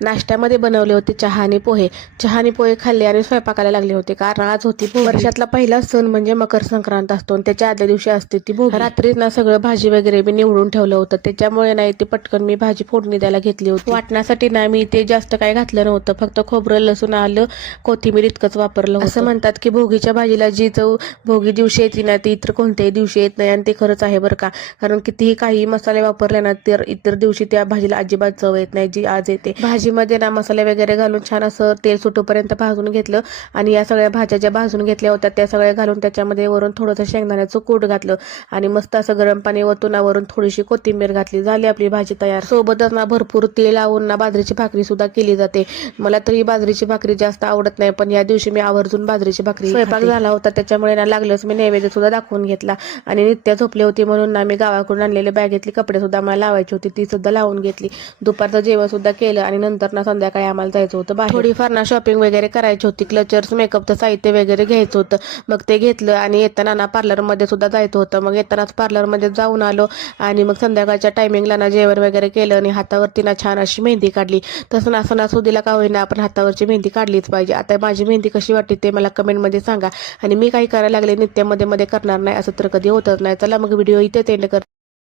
नाश्त्यामध्ये बनवले होते चहा आणि पोहे खाल्ले आणि स्वयंपाकाला लागले होते, कारण आज होती वर्षातला पहिला सण म्हणजे मकर संक्रांत असतो आणि त्याच्या आदल्या दिवशी असते ती भोगी. रात्रीच ना सगळं भाजी वगैरे मी निवडून ठेवलं होतं, त्याच्यामुळे नाही ते पटकन मी भाजी फोडणी द्यायला घेतली होती. वाटण्यासाठी ना मी ते जास्त काही घातलं नव्हतं, फक्त खोबरं, लसूण, आलं, कोथिंबीर इतकंच वापरलं होतं. असं म्हणतात की भोगीच्या भाजीला जी चव भोगी दिवशी येते ना ती इतर कोणत्याही दिवशी येत नाही, आणि ते खरंच आहे बरं का. कारण कितीही काही मसाले वापरले ना तर इतर दिवशी त्या भाजीला अजिबात चव येत नाही जी आज येते. भाजीमध्ये ना मसाले वगैरे घालून छान असं तेल सुटूपर्यंत भाजून घेतलं, आणि या सगळ्या भाज्या ज्या भाजून घेतल्या होत्या त्या सगळ्या घालून त्याच्यामध्ये वरून थोडंसं शेंगदाण्याचं कूट घातलं, आणि मस्त असं गरम पाणी वतून वरून थोडीशी कोथिंबीर घातली. झाली आपली भाजी तयार. सोबतच ना भरपूर तेल लावून ना बाजरीची भाकरी सुद्धा केली जाते. मला तरी बाजरीची भाकरी जास्त आवडत नाही, पण या दिवशी मी आवर्जून बाजरीची भाकरी. स्वयंपाक झाला होता त्याच्यामुळे ना लागलंच मी नैवेद्य सुद्धा दाखवून घेतला, आणि नित्या झोपली होती म्हणून ना मी गावाकडून आणलेले बॅगेतली कपडे सुद्धा मला लावायची होती, ती सुद्धा लावून घेतली. दुपारचं जेवण सुद्धा केलं, आणि नंतर ना संध्याकाळी आम्हाला जायचं होतं बाहेर. थोडीफार ना शॉपिंग वगैरे करायची होती, क्लचर्स, मेकअपचं साहित्य वगैरे घ्यायचं होतं. मग ते घेतलं, आणि येताना ना पार्लरमध्ये सुद्धा जायचं होतं. मग येतानाच पार्लरमध्ये जाऊन आलो, आणि मग संध्याकाळच्या टायमिंगला ना जेवण वगैरे केलं, आणि हातावरती ना छान अशी मेहंदी काढली. तसं ना सणासुदीला का होईना आपण हातावरची मेहंदी काढलीच पाहिजे. आता माझी मेहंदी कशी वाटते ते मला कमेंटमध्ये सांगा, आणि मी काही करायला लागले नित्यामध्ये करणार नाही असं तर कधी होतच नाही. चला मग व्हिडिओ इथे एंड कर.